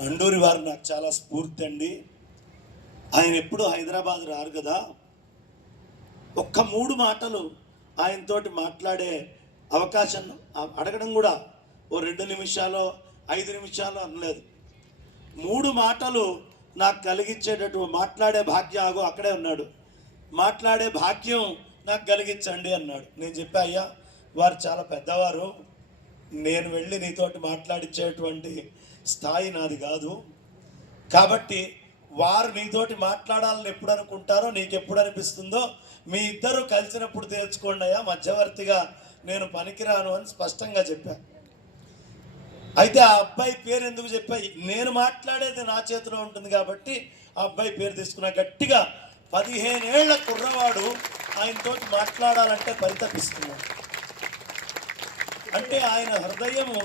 నండూరి వారు నాకు చాలా స్ఫూర్తి అండి. ఆయన ఎప్పుడు హైదరాబాద్ రారు కదా, ఒక్క 3 మాటలు ఆయనతోటి మాట్లాడే అవకాశం అడగడం కూడా ఓ 2 నిమిషాలు 5 నిమిషాలు అనలేదు, 3 మాటలు నాకు కలిగించేటటువంటి మాట్లాడే భాగ్యం. ఆగో అక్కడే ఉన్నాడు, మాట్లాడే భాగ్యం నాకు కలిగించండి అన్నాడు. నేను చెప్పా, అయ్యా వారు చాలా పెద్దవారు, నేను వెళ్ళి నీతోటి మాట్లాడించేటువంటి స్థాయి నాది కాదు, కాబట్టి వారు నీతోటి మాట్లాడాలని ఎప్పుడు అనుకుంటారో నీకు ఎప్పుడు అనిపిస్తుందో మీ ఇద్దరు కలిసినప్పుడు తేల్చుకోండి అయ్యా, మధ్యవర్తిగా నేను పనికిరాను అని స్పష్టంగా చెప్పా. అయితే ఆ అబ్బాయి పేరు ఎందుకు చెప్పా, నేను మాట్లాడేది నా చేతిలో ఉంటుంది కాబట్టి ఆ అబ్బాయి పేరు తీసుకున్నా. గట్టిగా 15 ఏళ్ల కుర్రవాడు ఆయనతోటి మాట్లాడాలంటే పరితపిస్తున్నాడు. అంటే ఆయన హృదయము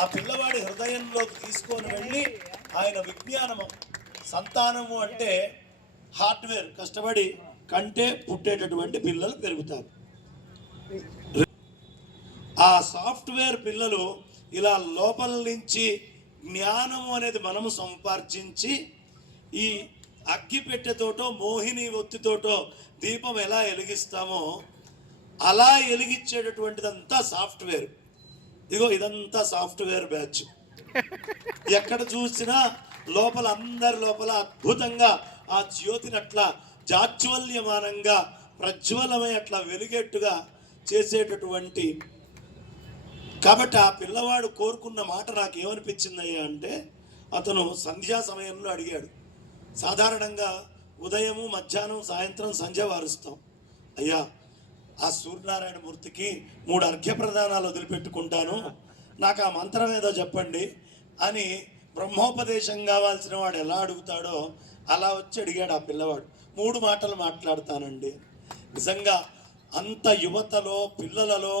ఆ పిల్లవాడి హృదయంలోకి తీసుకొని వెళ్ళి ఆయన విజ్ఞానము సంతానము అంటే హార్డ్వేర్ కష్టపడి కంటే పుట్టేటటువంటి పిల్లలు పెరుగుతారు. ఆ సాఫ్ట్వేర్ పిల్లలు ఇలా లోపల నుంచి జ్ఞానము అనేది మనము సంపార్జించి ఈ అగ్గి పెట్టెతోటో మోహిని ఒత్తితోటో దీపం ఎలా వెలిగిస్తామో అలా వెలిగించేటటువంటిదంతా సాఫ్ట్వేర్. ఇగో ఇదంతా సాఫ్ట్వేర్ బ్యాచ్. ఎక్కడ చూసినా లోపల అందరి లోపల అద్భుతంగా ఆ జ్యోతిని అట్లా జాజ్వల్యమానంగా ప్రజ్వలమై అట్లా వెలిగేట్టుగా చేసేటటువంటి. కాబట్టి ఆ పిల్లవాడు కోరుకున్న మాట నాకు ఏమనిపించిందయ్యా అంటే, అతను సంధ్యా సమయంలో అడిగాడు. సాధారణంగా ఉదయము మధ్యాహ్నం సాయంత్రం సంధ్య వారుస్తాం. అయ్యా ఆ సూర్యనారాయణ మూర్తికి 3 అర్ఘ్యప్రదానాలు వదిలిపెట్టుకుంటాను, నాకు ఆ మంత్రం ఏదో చెప్పండి అని బ్రహ్మోపదేశం కావాల్సిన వాడు ఎలా అడుగుతాడో అలా వచ్చి అడిగాడు ఆ పిల్లవాడు. 3 మాటలు మాట్లాడతానండి. నిజంగా అంత యువతలో పిల్లలలో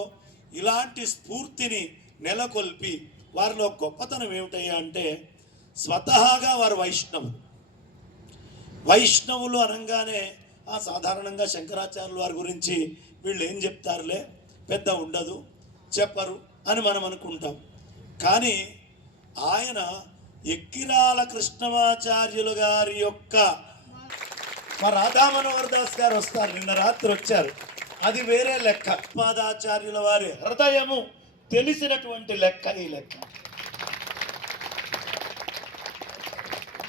ఇలాంటి స్ఫూర్తిని నెలకొల్పి వారిలో గొప్పతనం ఏమిటయ్యా అంటే, స్వతహాగా వారు వైష్ణవులు అనగానే సాధారణంగా శంకరాచార్యుల వారి గురించి వీళ్ళు ఏం చెప్తారులే, పెద్ద ఉండదు, చెప్పరు అని మనం అనుకుంటాం. కానీ ఆయన ఎక్కిరాల కృష్ణమాచార్యులు గారి యొక్క మా రాధా మనోహర్ దాస్ గారు వస్తారు, నిన్న రాత్రి వచ్చారు, అది వేరే లెక్క. పాదాచార్యుల వారి హృదయము తెలిసినటువంటి లెక్క ఈ లెక్క.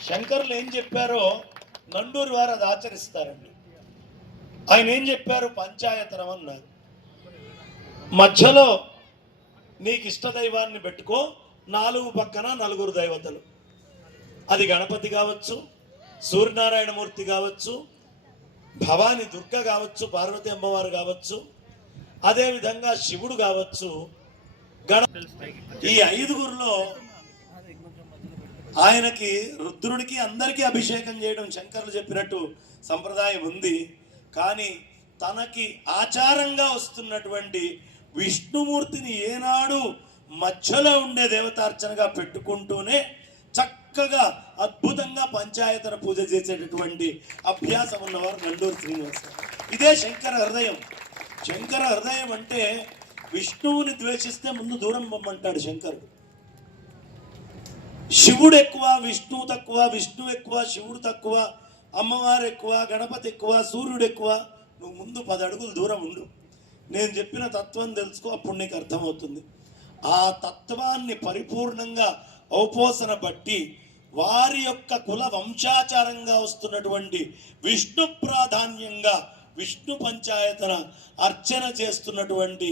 శంకరులు ఏం చెప్పారో నండూరి వారు అది ఆచరిస్తారండి. ఆయన ఏం చెప్పారు, పంచాయతనం అన్నారు. మధ్యలో నీకు ఇష్టదైవాన్ని పెట్టుకో, 4 పక్కన 4 దైవతలు. అది గణపతి కావచ్చు, సూర్యనారాయణమూర్తి కావచ్చు, భవాని దుర్గ కావచ్చు, పార్వతి అమ్మవారు కావచ్చు, అదేవిధంగా శివుడు కావచ్చు. ఈ 5గురిలో ఆయనకి రుద్రుడికి అందరికీ అభిషేకం చేయడం శంకరులు చెప్పినట్టు సంప్రదాయం ఉంది. కానీ తనకి ఆచారంగా వస్తున్నటువంటి విష్ణుమూర్తిని ఏనాడు మధ్యలో ఉండే దేవతార్చనగా పెట్టుకుంటూనే చక్కగా అద్భుతంగా పంచాయతన పూజ చేసేటటువంటి అభ్యాసం ఉన్నవారు నండూరి శ్రీనివాస్. ఇదే శంకర హృదయం. శంకర హృదయం అంటే విష్ణువుని ద్వేషిస్తే ముందు దూరం పొమ్మంటాడు శంకరుడు. శివుడు ఎక్కువ, విష్ణువు తక్కువ, విష్ణువు ఎక్కువ, శివుడు తక్కువ, అమ్మవారు ఎక్కువ, గణపతి ఎక్కువ, సూర్యుడు ఎక్కువ, నువ్వు ముందు 10 అడుగులు దూరం ఉండు, నేను చెప్పిన తత్వం తెలుసుకో, అప్పుడు నీకు అర్థమవుతుంది. ఆ తత్వాన్ని పరిపూర్ణంగా ఔపోసన బట్టి వారి యొక్క కుల వంశాచారంగా వస్తున్నటువంటి విష్ణు ప్రాధాన్యంగా విష్ణు పంచాయతన అర్చన చేస్తున్నటువంటి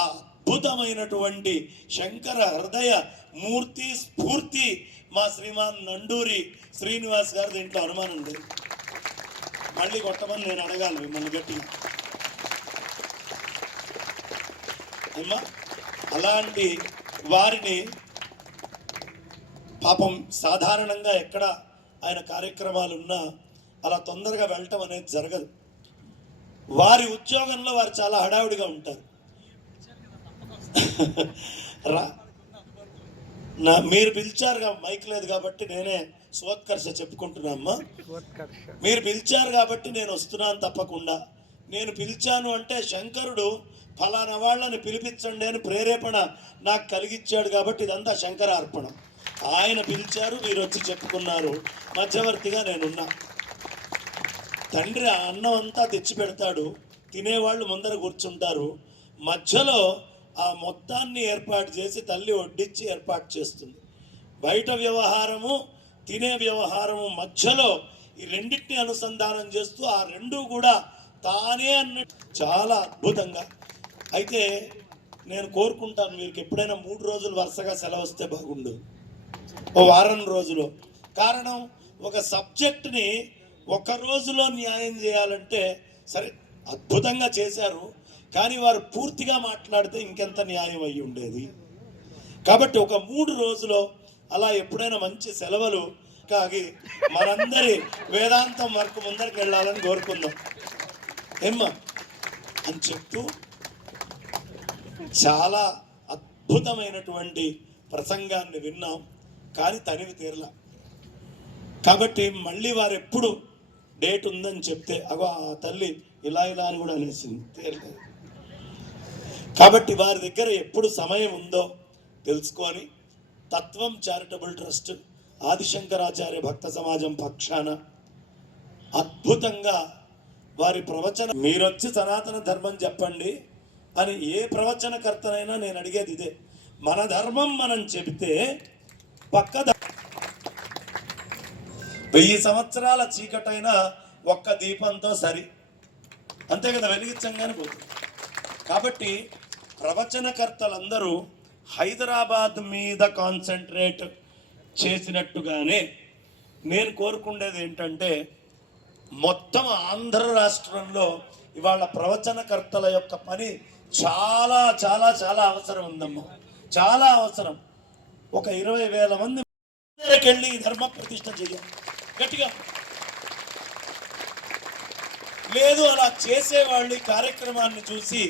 ఆ అద్భుతమైనటువంటి శంకర హృదయ మూర్తి స్ఫూర్తి మా శ్రీమాన్ నండూరి శ్రీనివాస్ గారు. దీంట్లో అనుమానం లేదు. మళ్ళీ కొట్టమని నేను అడగాలి మిమ్మల్ని గట్టిగా. అమ్మా అలాంటి వారిని పాపం సాధారణంగా ఎక్కడ ఆయన కార్యక్రమాలు ఉన్నా అలా తొందరగా వెళ్ళటం అనేది జరగదు. వారి ఉద్యోగంలో వారు చాలా హడావుడిగా ఉంటారు. మీరు పిలిచారు, మైక్ లేదు కాబట్టి నేనే స్వోత్కర్ష చెప్పుకుంటున్నా అమ్మా. మీరు పిలిచారు కాబట్టి నేను వస్తున్నాను. తప్పకుండా నేను పిలిచాను అంటే శంకరుడు ఫలానా వాళ్ళని పిలిపించండి అని ప్రేరేపణ నాకు కలిగించాడు కాబట్టి ఇదంతా శంకరార్పణం. ఆయన పిలిచారు, మీరు వచ్చి చెప్పుకున్నారు, మధ్యవర్తిగా నేనున్నా. తండ్రి ఆ అన్నం అంతా తెచ్చి పెడతాడు, తినేవాళ్ళు ముందర కూర్చుంటారు, మధ్యలో ఆ మొత్తాన్ని ఏర్పాటు చేసి తల్లి వడ్డించి ఏర్పాటు చేస్తుంది. బయట వ్యవహారము, తినే వ్యవహారము మధ్యలో ఈ రెండింటిని అనుసంధానం చేస్తూ ఆ రెండు కూడా తానే అన్నట్టు చాలా అద్భుతంగా. అయితే నేను కోరుకుంటాను, మీకు ఎప్పుడైనా 3 రోజులు వరుసగా సెలవు వస్తే బాగుండు, ఓ వారం రోజులు. కారణం, ఒక సబ్జెక్ట్ని ఒక రోజులో న్యాయం చేయాలంటే సరే అద్భుతంగా చేశారు, కానీ వారు పూర్తిగా మాట్లాడితే ఇంకెంత న్యాయం అయ్యి ఉండేది. కాబట్టి ఒక 3 రోజులో అలా ఎప్పుడైనా మంచి సెలవులు కాగి మనందరి వేదాంతం వరకు ముందరికి వెళ్ళాలని కోరుకుందాం ఏమ్మా అని చెప్తూ, చాలా అద్భుతమైనటువంటి ప్రసంగాన్ని విన్నాం, కానీ తనివి తీరలా. కాబట్టి మళ్ళీ వారు ఎప్పుడు డేట్ ఉందని చెప్తే అగో ఆ తల్లి ఇలా ఇలా అని కూడా అనేసింది, తీరలేదు. కాబట్టి వారి దగ్గర ఎప్పుడు సమయం ఉందో తెలుసుకొని తత్వం చారిటబుల్ ట్రస్ట్ ఆదిశంకరాచార్య భక్త సమాజం పక్షాన అద్భుతంగా వారి ప్రవచన, మీరొచ్చి సనాతన ధర్మం చెప్పండి అని ఏ ప్రవచనకర్తనైనా నేను అడిగేది ఇదే. మన ధర్మం మనం చెబితే పక్క 1000 సంవత్సరాల చీకటైనా ఒక్క దీపంతో సరి, అంతే కదా, వెలిగించంగానే పోతుంది. కాబట్టి ప్రవచనకర్తలందరూ హైదరాబాద్ మీద కాన్సన్ట్రేట్ చేసినట్టుగానే నేను కోరుకునేది ఏంటంటే, మొత్తం ఆంధ్ర రాష్ట్రంలో ఇవాళ ప్రవచనకర్తల యొక్క పని చాలా చాలా చాలా అవసరం ఉందమ్మా, చాలా అవసరం. ఒక 20,000 మంది వెళ్ళి ధర్మ ప్రతిష్ఠ చేయాలి గట్టిగా. లేదు అలా చేసేవాళ్ళు ఈ కార్యక్రమాన్ని చూసి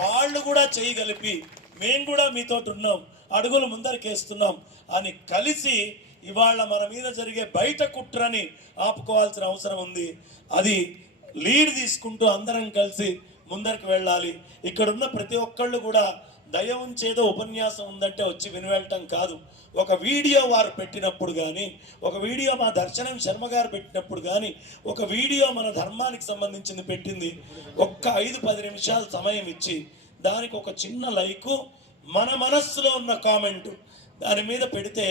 వాళ్ళు కూడా చేయగలిపి, మేము కూడా మీతో ఉన్నాం, అడుగులు ముందరికేస్తున్నాం అని కలిసి ఇవాళ మన మీద జరిగే బయట కుట్రని ఆపుకోవాల్సిన అవసరం ఉంది. అది లీడ్ తీసుకుంటూ అందరం కలిసి ముందరికి వెళ్ళాలి. ఇక్కడున్న ప్రతి ఒక్కళ్ళు కూడా దయ ఉంచేదో ఉపన్యాసం ఉందంటే వచ్చి వినివెళ్ళటం కాదు. ఒక వీడియో వారు పెట్టినప్పుడు కానీ, ఒక వీడియో మా దర్శనం శర్మ గారు పెట్టినప్పుడు కానీ, ఒక వీడియో మన ధర్మానికి సంబంధించింది పెట్టింది, ఒక్క 5-10 నిమిషాలు సమయం ఇచ్చి దానికి ఒక చిన్న లైకు, మన మనస్సులో ఉన్న కామెంటు దాని మీద పెడితే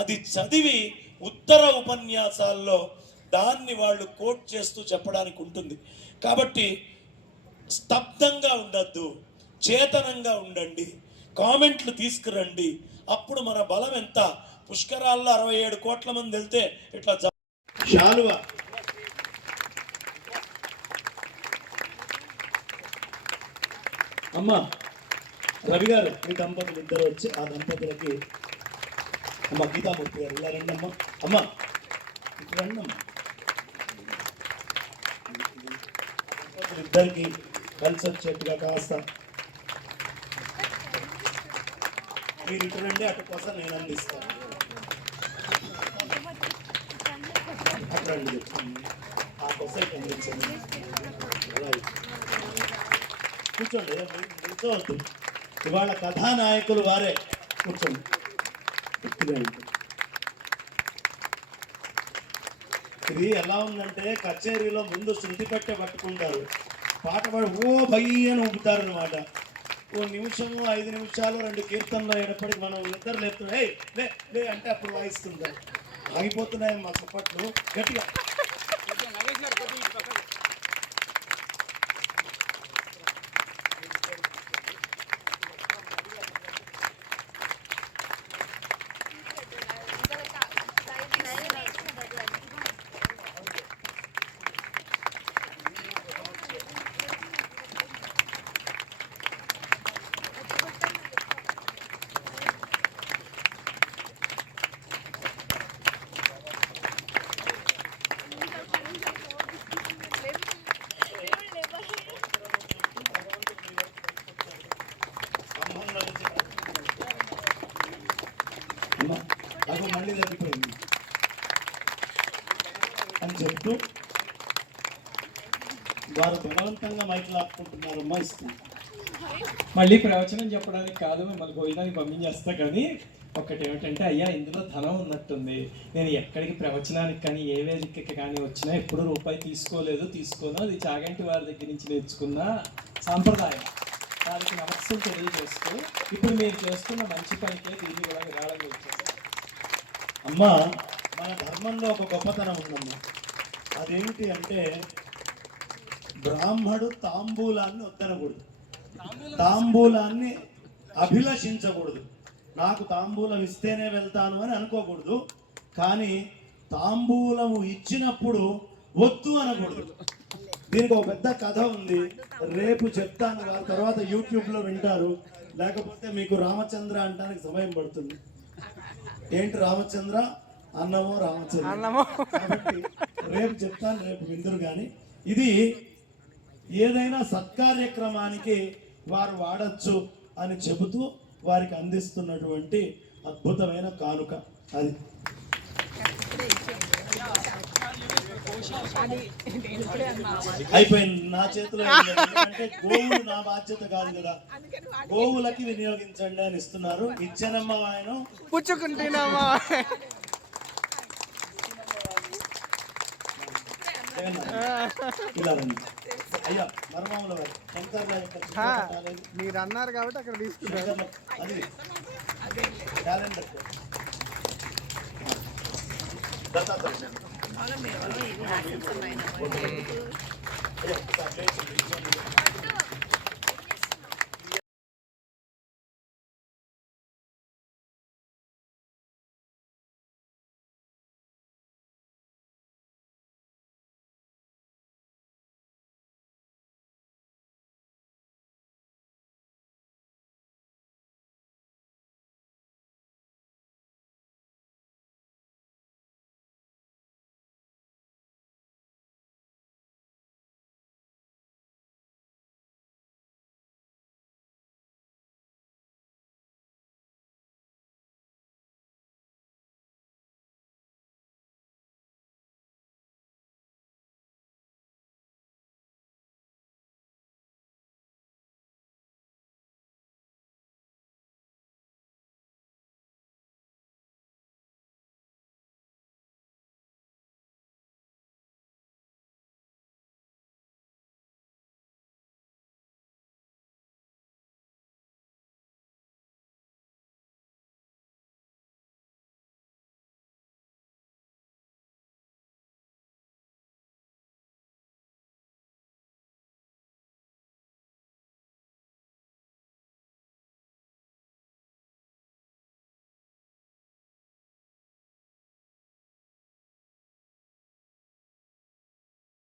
అది చదివి ఉత్తర ఉపన్యాసాల్లో దాన్ని వాళ్ళు కోట్ చేస్తూ చెప్పడానికి ఉంటుంది. కాబట్టి స్తబ్దంగా ఉండద్దు, చేతనంగా ఉండండి, కామెంట్లు తీసుకురండి. అప్పుడు మన బలం ఎంత, పుష్కరాల్లో 67 కోట్ల మంది వెళ్తే ఇట్లా శాలువ అమ్మ రవి గారు, మీ దంపతులు ఇద్దరు వచ్చి ఆ దంపతులకి, అమ్మ గీతామూర్తి గారు ఇలా రండి అమ్మ, అమ్మ ఇట్లా రండి అమ్మ, ఇద్దరికి కలిసి వచ్చేట్టుగా కాస్త మీరు ఇటు రండి, అటు కోసం నేను అందిస్తాను. అటు రండి, ఆ కోసం అందించండి. కూర్చోండి, కూర్చోవద్దు, ఇవాళ కథానాయకులు వారే, కూర్చోండి. ఇది ఎలా ఉందంటే, కచేరీలో ముందు శృతి పెట్టే పట్టుకుంటారు, పాట పాడి ఓ భయ్య అని ఊపుతారు అనమాట. ఓ నిమిషము 5 నిమిషాలు 2 కీర్తనలు అయ్యేటప్పటికి మనం నిద్ర లేపుతున్నాయి, లే లే అంటే అప్పుడు వాయిస్తుంటారు. ఆగిపోతున్నాయి మా చప్పట్లు గట్టిగా. నాకు మళ్ళీ తగ్గిపోయింది అని చెప్తూ వారు బలవంతంగా మైక్ లాక్కుంటున్నారు. అమ్మా ఇస్తుంది మళ్ళీ ప్రవచనం చెప్పడానికి కాదు, మిమ్మల్ని భోజనానికి పంపించేస్తా, కానీ ఒకటి ఏమిటంటే, అయ్యా ఇందులో ధనం ఉన్నట్టుంది, నేను ఎక్కడికి ప్రవచనానికి కానీ ఏ వేదికకి కానీ వచ్చినా ఎప్పుడు రూపాయి తీసుకోను, అది చాగంటి వారి దగ్గర నుంచి నేర్చుకున్న సాంప్రదాయం. దానికి నమస్సులు తెలియజేస్తూ ఇప్పుడు మీరు చేస్తున్న మంచి పనికే దీన్ని కూడా విరాళంగా ఇచ్చారు. అమ్మా, మన ధర్మంలో ఒక గొప్పతనం ఉందమ్మా. అదేమిటి అంటే బ్రాహ్మడు తాంబూలాన్ని వద్దనకూడదు, తాంబూలాన్ని అభిలషించకూడదు. నాకు తాంబూలం ఇస్తేనే వెళ్తాను అని అనుకోకూడదు, కానీ తాంబూలము ఇచ్చినప్పుడు వద్దు అనకూడదు. దీనికి ఒక పెద్ద కథ ఉంది, రేపు చెప్తాను, తర్వాత యూట్యూబ్లో వింటారు. లేకపోతే మీకు రామచంద్ర అంటానికి సమయం పడుతుంది. ఏంటి రామచంద్ర? అన్నమో రామచంద్ర. కాబట్టి రేపు చెప్తాను, రేపు విందురు. కానీ ఇది ఏదైనా సత్కార్యక్రమానికి వారు వాడచ్చు అని చెబుతూ వారికి అందిస్తున్నటువంటి అద్భుతమైన కానుక అది. అయిపోయింది నా చేతిలో. అంటే గోవులు నా బాధ్యత కాదు కదా, గోవులకి వినియోగించండి అని ఇస్తున్నారు. ఇచ్చానమ్మా, ఆయన పుచ్చుకుంటున్నామా. ఇలా రండి అయ్యా, మరమాముల వారు మీరు అన్నారు కాబట్టి అక్కడ తీసుకున్నారు. అది క్యాలెండర్ దత్తాత్రేయ